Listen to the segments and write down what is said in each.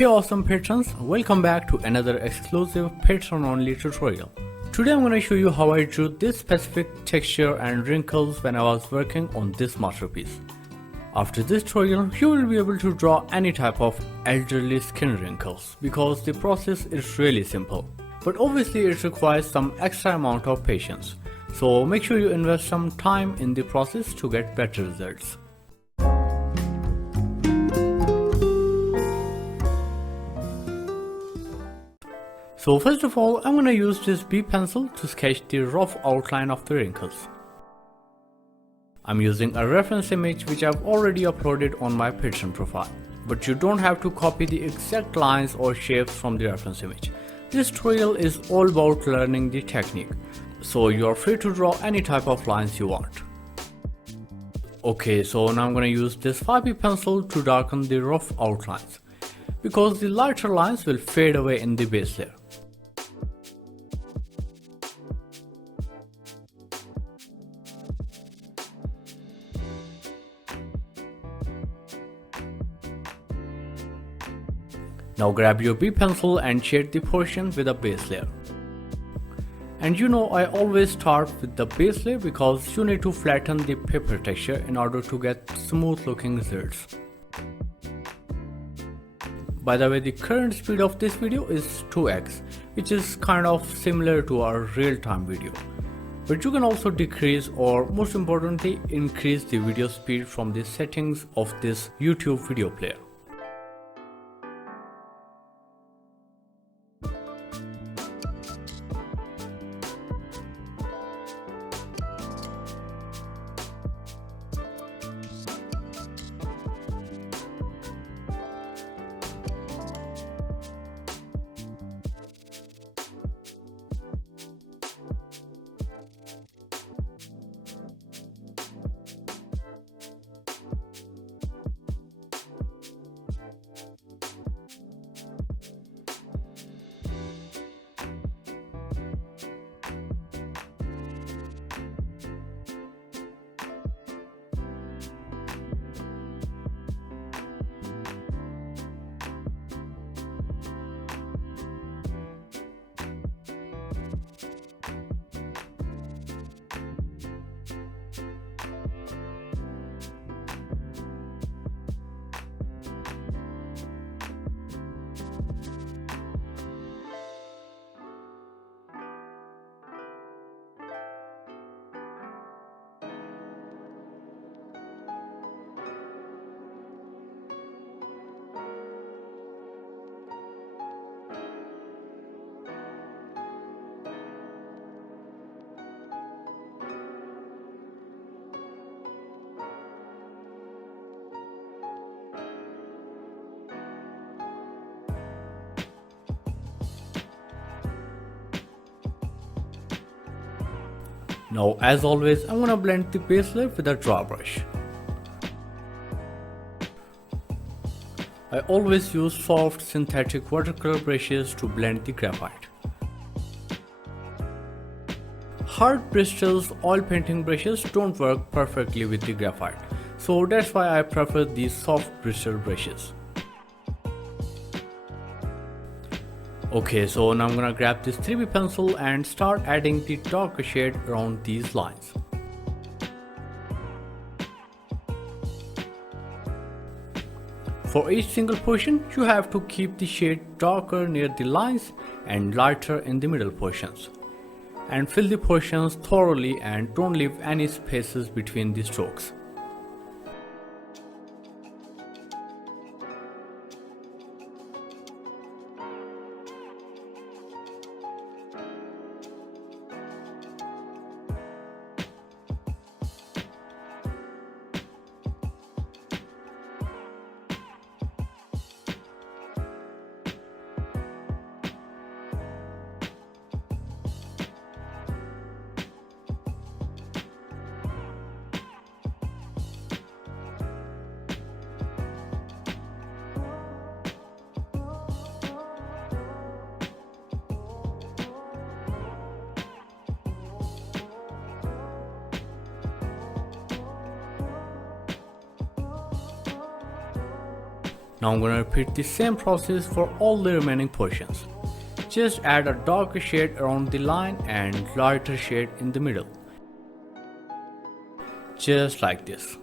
Hey awesome patrons, welcome back to another exclusive Patron-Only tutorial. Today I'm going to show you how I drew this specific texture and wrinkles when I was working on this masterpiece. After this tutorial, you will be able to draw any type of elderly skin wrinkles because the process is really simple. But obviously it requires some extra amount of patience. So make sure you invest some time in the process to get better results. So first of all, I'm gonna use this B pencil to sketch the rough outline of the wrinkles. I'm using a reference image which I've already uploaded on my Patreon profile. But you don't have to copy the exact lines or shapes from the reference image. This tutorial is all about learning the technique, so you're free to draw any type of lines you want. Okay, so now I'm gonna use this 5B pencil to darken the rough outlines, because the lighter lines will fade away in the base layer. Now grab your B pencil and shade the portion with a base layer. And you know I always start with the base layer because you need to flatten the paper texture in order to get smooth looking results. By the way, the current speed of this video is 2x, which is kind of similar to our real-time video. But you can also decrease or most importantly increase the video speed from the settings of this YouTube video player. Now as always, I'm gonna blend the base layer with a draw brush. I always use soft synthetic watercolor brushes to blend the graphite. Hard bristles oil painting brushes don't work perfectly with the graphite, so that's why I prefer these soft bristle brushes. Okay, so now I'm gonna grab this 3B pencil and start adding the darker shade around these lines. For each single portion, you have to keep the shade darker near the lines and lighter in the middle portions. And fill the portions thoroughly and don't leave any spaces between the strokes. Now I'm gonna repeat the same process for all the remaining portions. Just add a darker shade around the line and lighter shade in the middle. Just like this.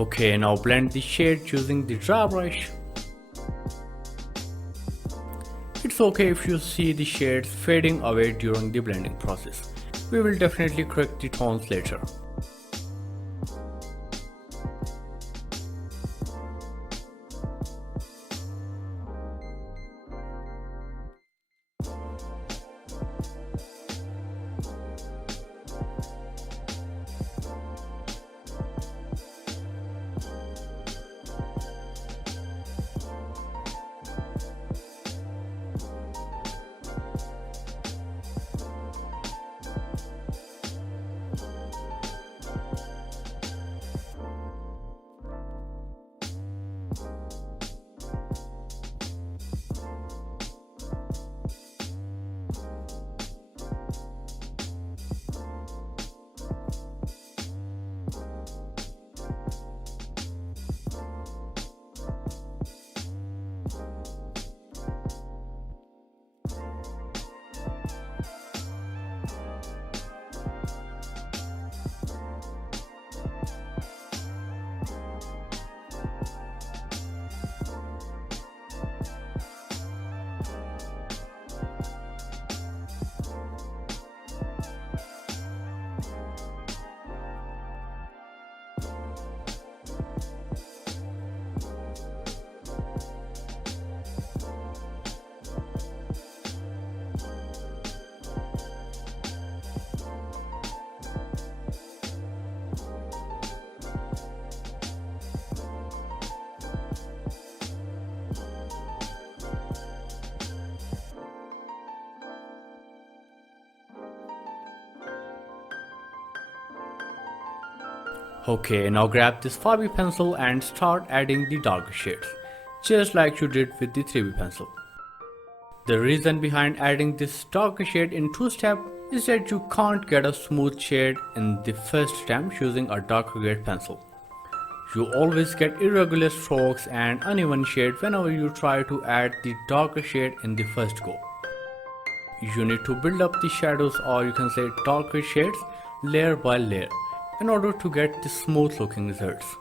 Okay, now blend the shade using the dry brush. It's okay if you see the shades fading away during the blending process. We will definitely correct the tones later. Okay, now grab this 5B pencil and start adding the darker shades, just like you did with the 3B pencil. The reason behind adding this darker shade in two steps is that you can't get a smooth shade in the first attempt using a darker grade pencil. You always get irregular strokes and uneven shade whenever you try to add the darker shade in the first go. You need to build up the shadows, or you can say darker shades, layer by layer in order to get the smooth looking results.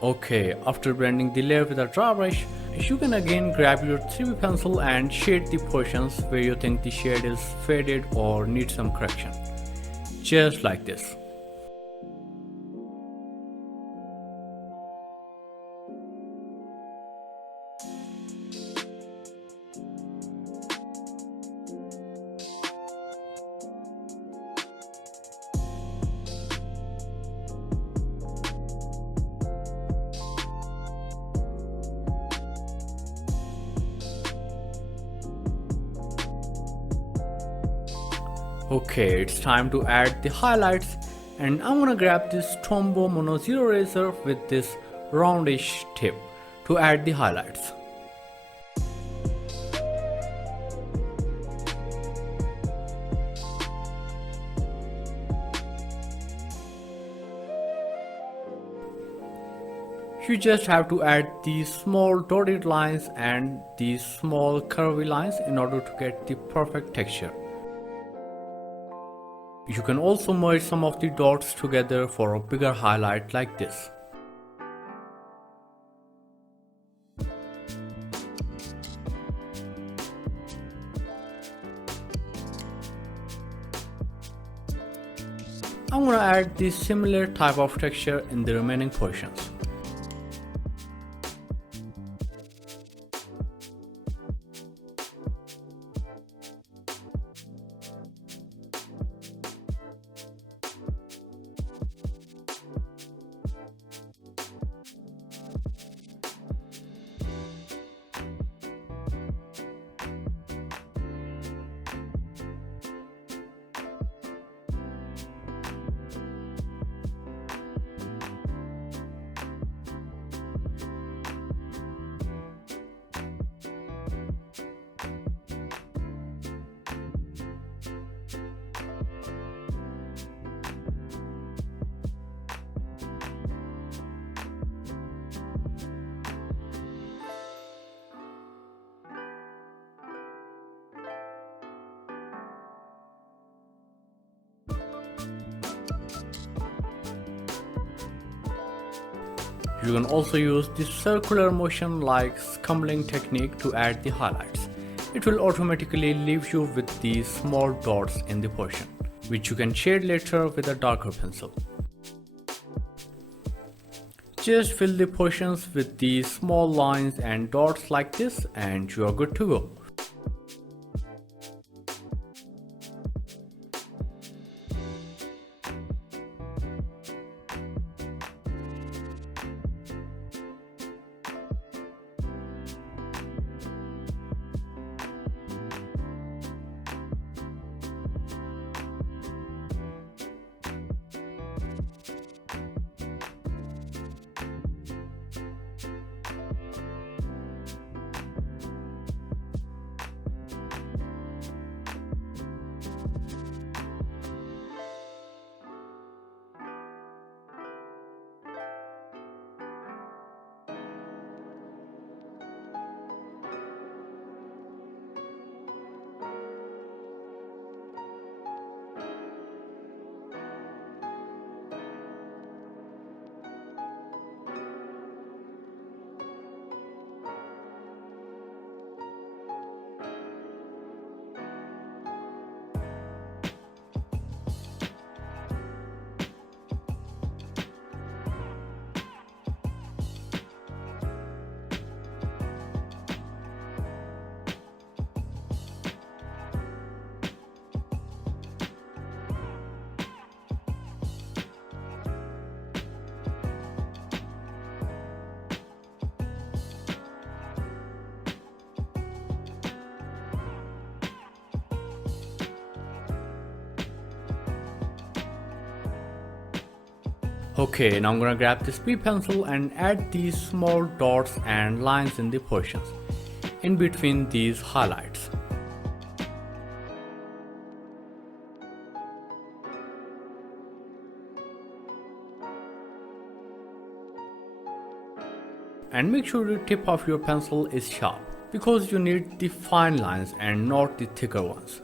Okay, after blending the layer with a dry brush, you can again grab your 3B pencil and shade the portions where you think the shade is faded or needs some correction. Just like this. Okay, it's time to add the highlights, and I'm gonna grab this Tombow Mono Zero Razor with this roundish tip to add the highlights. You just have to add these small dotted lines and these small curvy lines in order to get the perfect texture. You can also merge some of the dots together for a bigger highlight like this. I'm gonna add this similar type of texture in the remaining portions. You can also use the circular motion like scumbling technique to add the highlights. It will automatically leave you with these small dots in the portion, which you can shade later with a darker pencil. Just fill the portions with these small lines and dots like this and you are good to go. Okay, now I'm gonna grab this B pencil and add these small dots and lines in the portions in between these highlights. And make sure the tip of your pencil is sharp because you need the fine lines and not the thicker ones.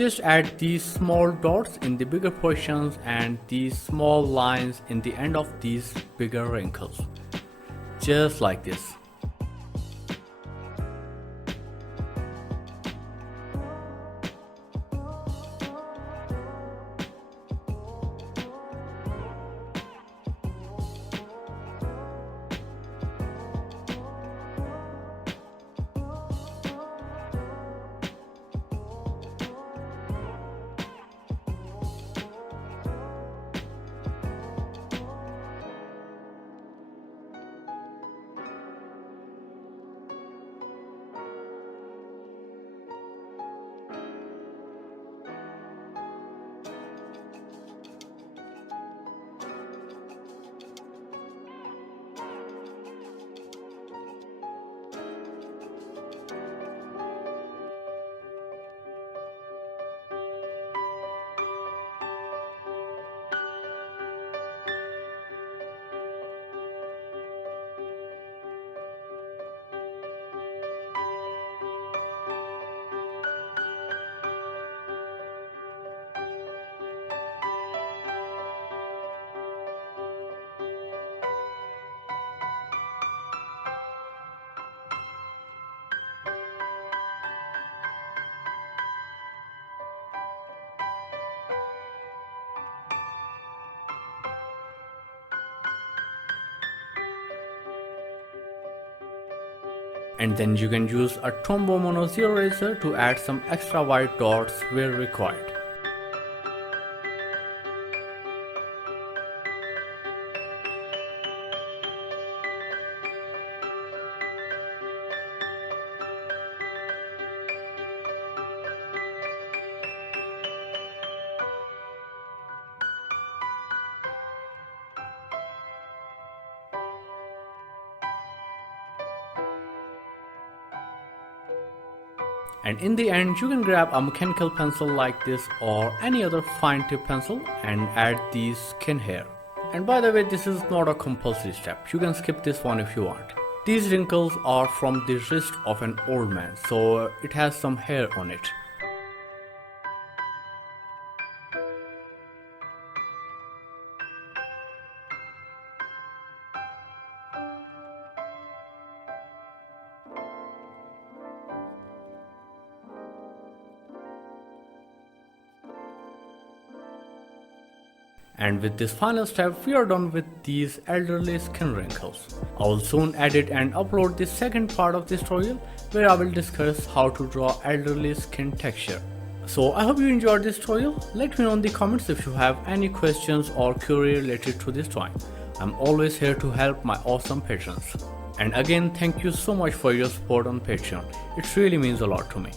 Just add these small dots in the bigger portions and these small lines in the end of these bigger wrinkles. Just like this. And then you can use a Tombow Mono Zero eraser to add some extra white dots where required. And in the end, you can grab a mechanical pencil like this or any other fine tip pencil and add these skin here. And by the way, this is not a compulsory step. You can skip this one if you want. These wrinkles are from the wrist of an old man, so it has some hair on it. And with this final step, we are done with these elderly skin wrinkles. I will soon edit and upload the second part of this tutorial where I will discuss how to draw elderly skin texture. So I hope you enjoyed this tutorial. Let me know in the comments if you have any questions or query related to this drawing. I'm always here to help my awesome patrons. And again, thank you so much for your support on Patreon. It really means a lot to me.